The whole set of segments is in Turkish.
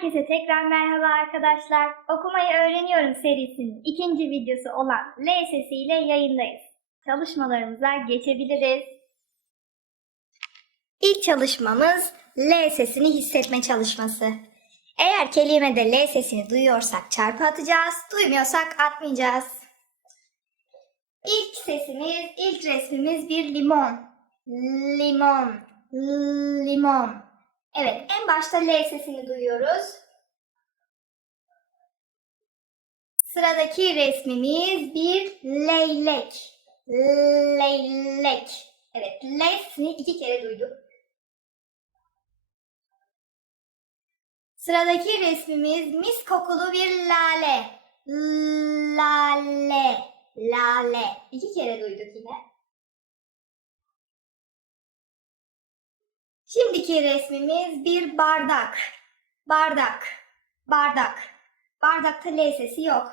Herkese tekrar merhaba arkadaşlar. Okumayı öğreniyorum serisinin ikinci videosu olan L sesiyle yayındayız. Çalışmalarımıza geçebiliriz. İlk çalışmamız L sesini hissetme çalışması. Eğer kelimede L sesini duyuyorsak çarpı atacağız, duymuyorsak atmayacağız. İlk sesimiz, ilk resmimiz bir limon. Limon, limon. Evet, en başta L sesini duyuyoruz. Sıradaki resmimiz bir leylek. Leylek. Evet, L sesini iki kere duyduk. Sıradaki resmimiz mis kokulu bir lale. Lale. Lale. İki kere duyduk yine. Şimdiki resmimiz bir bardak. Bardak. Bardak. Bardakta L sesi yok.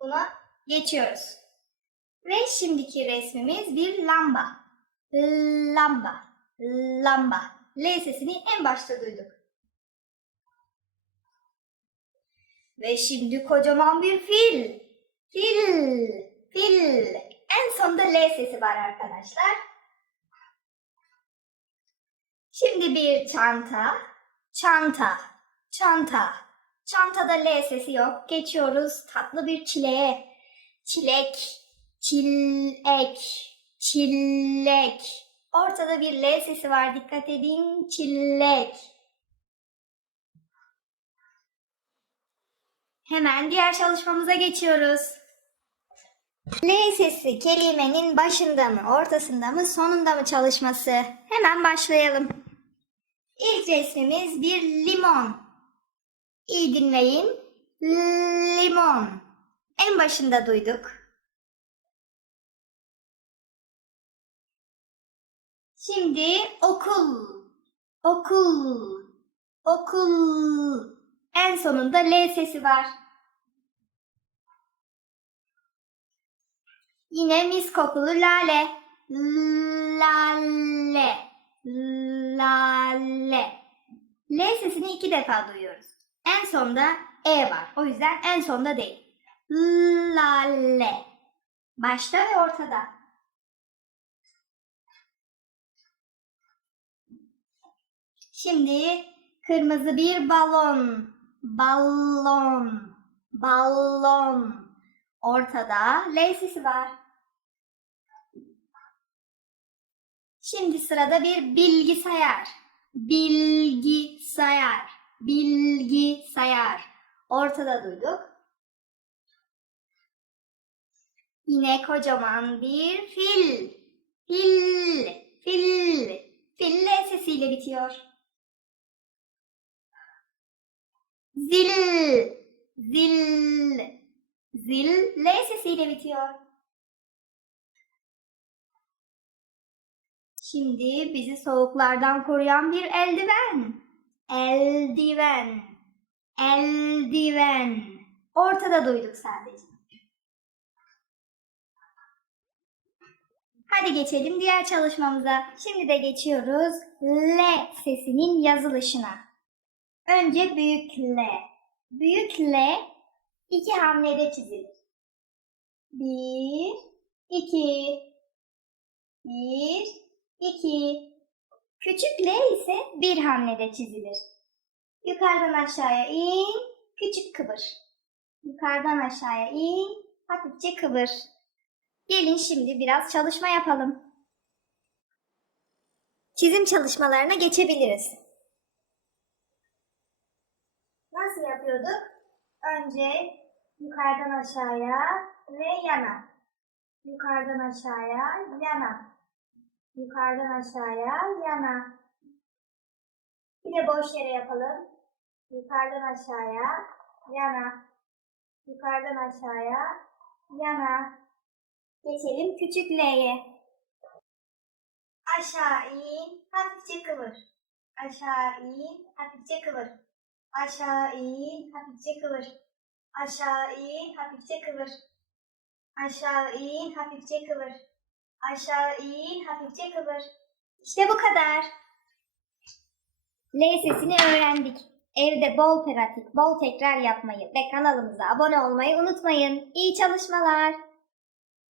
Buna geçiyoruz. Ve şimdiki resmimiz bir lamba. Lamba. Lamba. L sesini en başta duyduk. Ve şimdi kocaman bir fil. Fil. Fil. En sonda L sesi var arkadaşlar. Şimdi bir çanta. Çanta. Çanta. Çantada L sesi yok. Geçiyoruz tatlı bir çileğe. Çilek. Çilek. Çillek. Ortada bir L sesi var. Dikkat edin. Çillek. Hemen diğer çalışmamıza geçiyoruz. L sesi kelimenin başında mı, ortasında mı, sonunda mı çalışması? Hemen başlayalım. İlk resmimiz bir limon. İyi dinleyin. Limon. En başında duyduk. Şimdi okul. Okul. Okul. En sonunda L sesi var. Yine mis kokulu lale. Lale. Lale. L sesini iki defa duyuyoruz. En sonda E var. O yüzden en sonda değil. Lale. Başta ve ortada. Şimdi kırmızı bir balon. Balon. Balon. Ortada L sesi var. Şimdi sırada bir bilgisayar. Bilgisayar. Bilgisayar. Ortada duyduk. Yine kocaman bir fil. Fil. Fil. Fil L sesiyle bitiyor. Zil. Zil. Zil L sesiyle bitiyor. Şimdi bizi soğuklardan koruyan bir eldiven. Eldiven. Eldiven. Ortada duyduk sadece. Hadi geçelim diğer çalışmamıza. Şimdi de geçiyoruz L sesinin yazılışına. Önce büyük L. Büyük L iki hamlede çizilir. Bir, iki. Bir, iki. Küçük L ise bir hamlede çizilir. Yukarıdan aşağıya in, küçük kıvır. Yukarıdan aşağıya in, hafifçe kıvır. Gelin şimdi biraz çalışma yapalım. Çizim çalışmalarına geçebiliriz. Nasıl yapıyorduk? Önce yukarıdan aşağıya ve yana. Yukarıdan aşağıya, yana. Yukarıdan aşağıya, yana. Bir de boş yere yapalım. Yukarıdan aşağıya, yana. Yukarıdan aşağıya, yana. Geçelim küçük L'ye. Aşağı in, hafifçe kıvır. Aşağı in, hafifçe kıvır. Aşağı in, hafifçe kıvır. Aşağı in, hafifçe kıvır. Aşağı in, hafifçe kıvır. Aşağı in, hafifçe kıvır. İşte bu kadar. L sesini öğrendik. Evde bol pratik, bol tekrar yapmayı ve kanalımıza abone olmayı unutmayın. İyi çalışmalar.